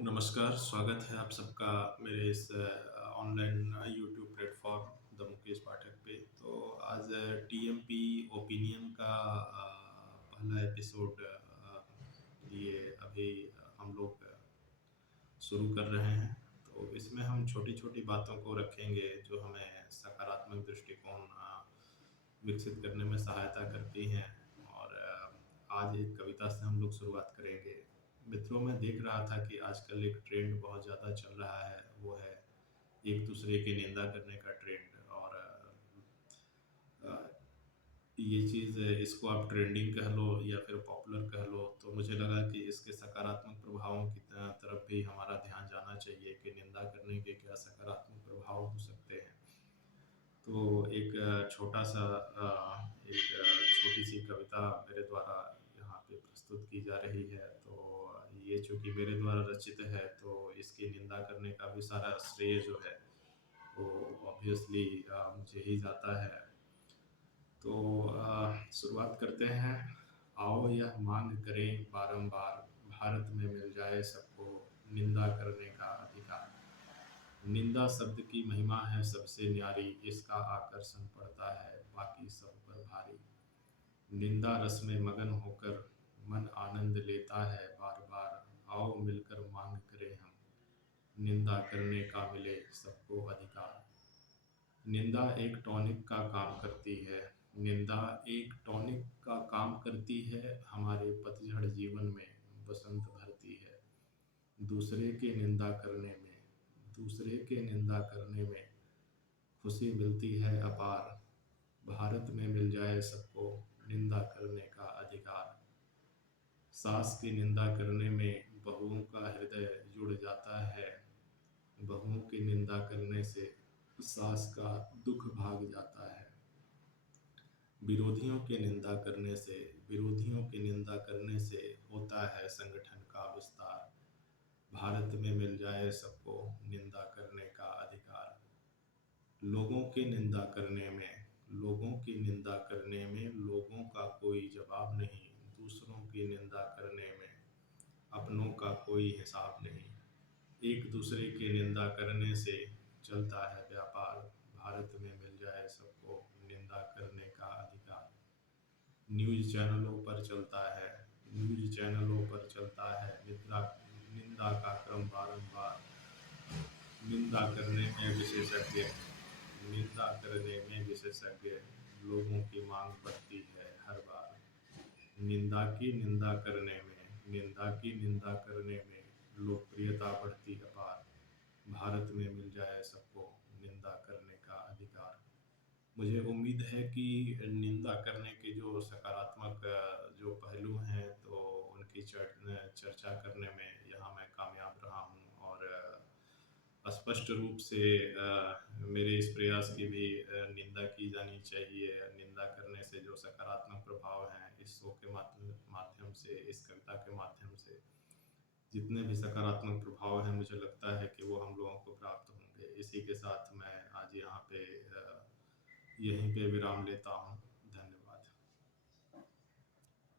नमस्कार, स्वागत है आप सबका मेरे इस online YouTube platform the Mukesh Pathak पे। तो आज टीएमपी ओपिनियन का पहला एपिसोड लिए अभी हम लोग शुरू कर रहे हैं। तो इसमें हम छोटी-छोटी बातों को रखेंगे जो हमें सकारात्मक दृष्टिकोण विकसित करने में सहायता करती हैं। और आज एक कविता से हम लोग शुरुआत करेंगे। मित्रों, मैं देख रहा था कि आजकल एक ट्रेंड बहुत ज़्यादा चल रहा है, वो है एक दूसरे की निंदा करने का ट्रेंड। और अ, ये चीज़ इसको आप ट्रेंडिंग कह लो या फिर पॉपुलर कह लो, तो मुझे लगा कि इसके सकारात्मक प्रभावों की तरफ भी हमारा ध्यान जाना चाहिए कि निंदा करने के क्या सकारात्मक प्रभाव हो सकते हैं। तो एक छोटी-सी कविता मेरे द्वारा यहाँ पे प्रस्तुत की जा रही है। तो ये चूँकि मेरे द्वारा रचित है, तो इसकी निंदा करने का भी सारा श्रेय जो है, वो ऑब्वियसली मुझे ही जाता है। तो शुरुआत करते हैं। आओ यह मांग करें बारंबार, भारत में मिल जाए सबको निंदा करने का अधिकार। निंदा शब्द की महिमा है सबसे न्यारी, इसका आकर्षण पड़ता है बाकी सब पर भारी। निंदा रस में मगन होकर मन आनंद लेता है बार बार, आओ मिलकर मांग करें हम, निंदा करने का मिले सबको अधिकार। निंदा एक टॉनिक का काम करती है। निंदा एक टॉनिक का काम करती है, हमारे पतझड़ जीवन में बसंत भरती है। दूसरे की निंदा करने में दूसरे के निंदा करने में खुशी मिलती है अपार। भारत में मिल जाए सबको निंदा करने का अधिकार। सास की निंदा करने में बहुओं का हृदय जुड़ जाता है। बहुओं की निंदा करने से सास का दुख भाग जाता है। विरोधियों की निंदा करने से होता है संगठन का विस्तार। भारत में मिल जाए सबको निंदा करने का अधिकार। लोगों की निंदा करने में लोगों का कोई जवाब नहीं। दूसरों की निंदा करने में अपनों का कोई हिसाब नहीं। एक दूसरे की निंदा करने से चलता है व्यापार। भारत में मिल जाए सबको निंदा करने का अधिकार। न्यूज़ चैनलों पर चलता है निंदा निंदा का क्रम बारंबार। निंदा करने में विशेषज्ञ निंदा करने में विशेषज्ञ लोगों की मांग बढ़ती है हर बार। निंदा की निंदा करने में लोकप्रियता बढ़ती अपार। भारत में मिल जाए सबको निंदा करने का अधिकार। मुझे उम्मीद है कि निंदा करने के जो सकारात्मक जो पहलू हैं, तो उनकी चर्चा करने में यहाँ मैं कामयाब रहा हूँ। और स्पष्ट रूप से मेरे इस प्रयास की भी निंदा की जानी चाहिए। निंदा करने से जो सकारात्मक प्रभाव हैं, इस शो के माध्यम से, इस कविता के माध्यम से जितने भी सकारात्मक प्रभाव हैं, मुझे लगता है कि वो हम लोगों को प्राप्त होंगे। इसी के साथ मैं आज यहाँ पे यहीं पे विराम लेता हूँ।